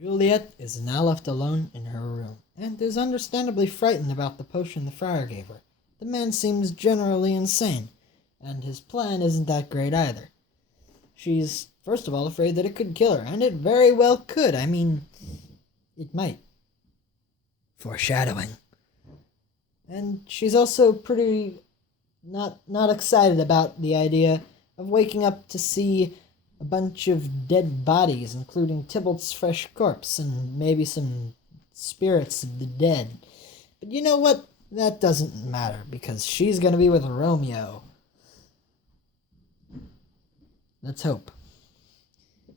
Juliet is now left alone in her room, and is understandably frightened about the potion the friar gave her. The man seems generally insane, and his plan isn't that great either. She's, first of all, afraid that it could kill her, and it very well could. I mean, it might. Foreshadowing. And she's also pretty not excited about the idea of waking up to see a bunch of dead bodies, including Tybalt's fresh corpse and maybe some spirits of the dead. But you know what? That doesn't matter, because she's gonna be with Romeo. Let's hope.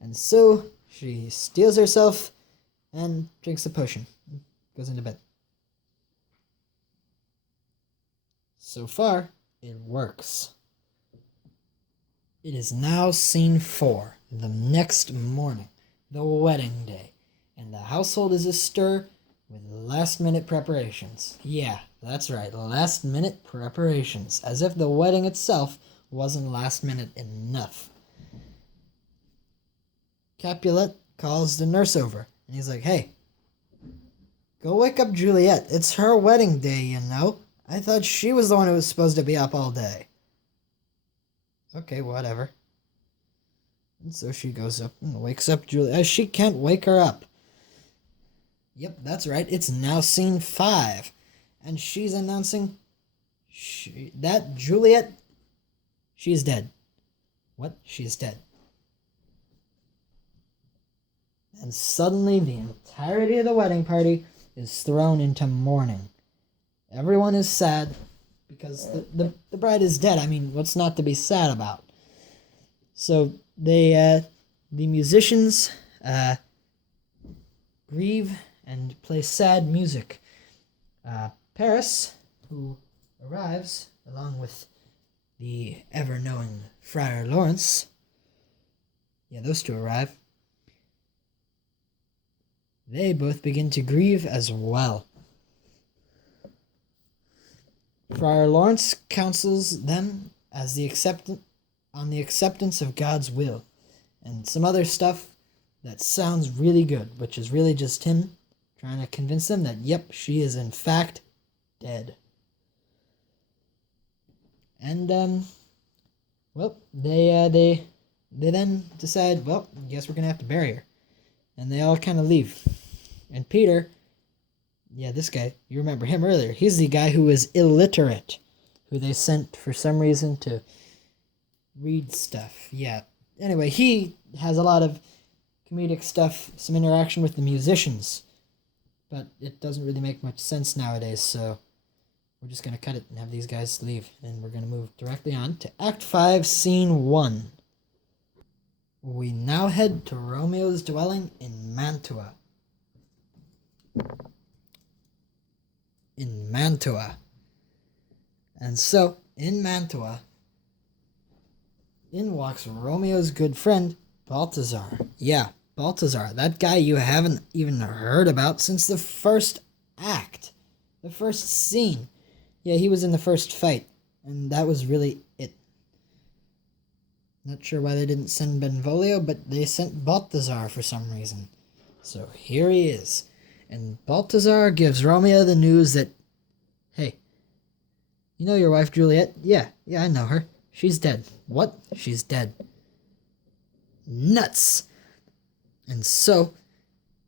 And so she steals herself and drinks the potion. Goes into bed. So far, it works. It is now scene 4, the next morning, the wedding day, and the household is astir with last-minute preparations. Yeah, that's right, last-minute preparations, as if the wedding itself wasn't last-minute enough. Capulet calls the nurse over, and he's like, "Hey, go wake up Juliet. It's her wedding day, you know. I thought she was the one who was supposed to be up all day." Okay, whatever. And so she goes up and wakes up Juliet. She can't wake her up. Yep, that's right. It's now scene 5. And she's announcing that Juliet, she's dead. What? She's dead. And suddenly the entirety of the wedding party is thrown into mourning. Everyone is sad because the bride is dead. I mean, what's not to be sad about? So the musicians grieve and play sad music. Paris, who arrives along with the ever-knowing Friar Lawrence, those two arrive. They both begin to grieve as well. Friar Lawrence counsels them as on the acceptance of God's will, and some other stuff that sounds really good, which is really just him trying to convince them that, yep, she is in fact dead. And they then decide, well, I guess we're gonna have to bury her, and they all kind of leave. And Peter, this guy, you remember him earlier. He's the guy who was illiterate, who they sent for some reason to read stuff. Yeah. Anyway, he has a lot of comedic stuff, some interaction with the musicians, but it doesn't really make much sense nowadays, so we're just going to cut it and have these guys leave, and we're going to move directly on to Act 5, Scene 1. We now head to Romeo's dwelling in Mantua. And so, in Mantua, in walks Romeo's good friend, Balthazar. Yeah, Balthazar, that guy you haven't even heard about since the first act, the first scene. Yeah, he was in the first fight, and that was really it. Not sure why they didn't send Benvolio, but they sent Balthazar for some reason. So here he is. And Balthazar gives Romeo the news that, hey, you know your wife Juliet? Yeah, I know her. She's dead. What? She's dead. Nuts! And so,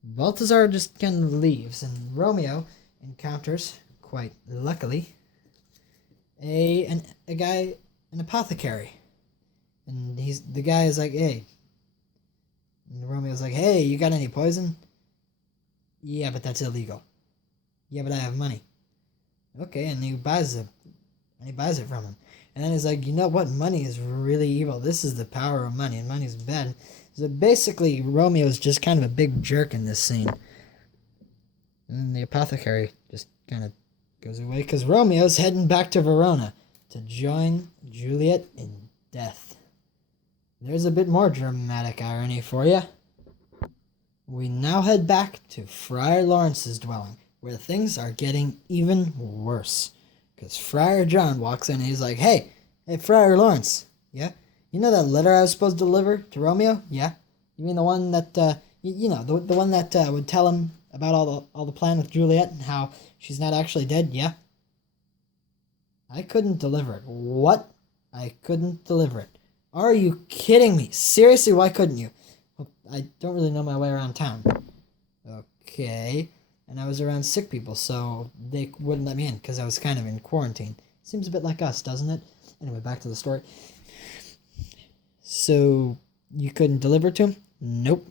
Balthazar just kind of leaves, and Romeo encounters, quite luckily, an apothecary. And the guy is like, hey. And Romeo's like, hey, you got any poison? Yeah, but that's illegal. Yeah, but I have money. Okay, and he buys it from him. And then he's like, you know what? Money is really evil. This is the power of money, and money's bad. So basically, Romeo's just kind of a big jerk in this scene. And then the apothecary just kind of goes away, because Romeo's heading back to Verona to join Juliet in death. There's a bit more dramatic irony for you. We now head back to Friar Lawrence's dwelling, where things are getting even worse. Because Friar John walks in and he's like, hey, Friar Lawrence, yeah? You know that letter I was supposed to deliver to Romeo? Yeah? You mean the one that You know, the one that would tell him about all the plan with Juliet and how she's not actually dead. Yeah. I couldn't deliver it. What? I couldn't deliver it. Are you kidding me? Seriously, why couldn't you? Well, I don't really know my way around town. Okay. And I was around sick people, so they wouldn't let me in because I was kind of in quarantine. Seems a bit like us, doesn't it? Anyway, back to the story. So, you couldn't deliver it to him? Nope.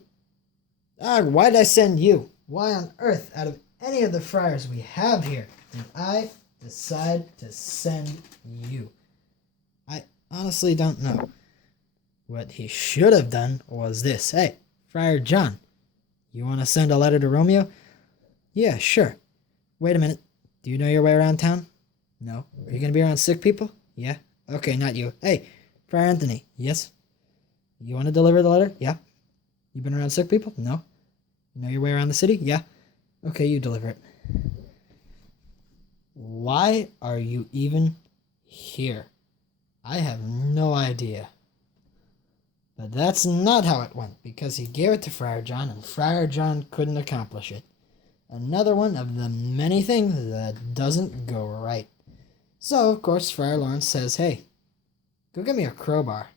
Why did I send you? Why on earth, out of any of the friars we have here, did I decide to send you? I honestly don't know. What he should have done was this. Hey, Friar John, you want to send a letter to Romeo? Yeah, sure. Wait a minute. Do you know your way around town? No. Are you going to be around sick people? Yeah. Okay, not you. Hey, Friar Anthony. Yes? You want to deliver the letter? Yeah. You been around sick people? No. You know your way around the city? Yeah. Okay, you deliver it. Why are you even here? I have no idea. But that's not how it went, because he gave it to Friar John, and Friar John couldn't accomplish it. Another one of the many things that doesn't go right. So, of course, Friar Lawrence says, hey, go get me a crowbar.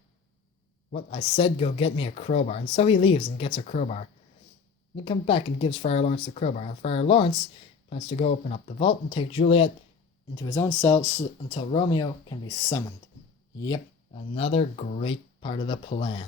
What? I said go get me a crowbar. And so he leaves and gets a crowbar. He comes back and gives Friar Lawrence the crowbar. And Friar Lawrence plans to go open up the vault and take Juliet into his own cell until Romeo can be summoned. Yep, another great part of the plan.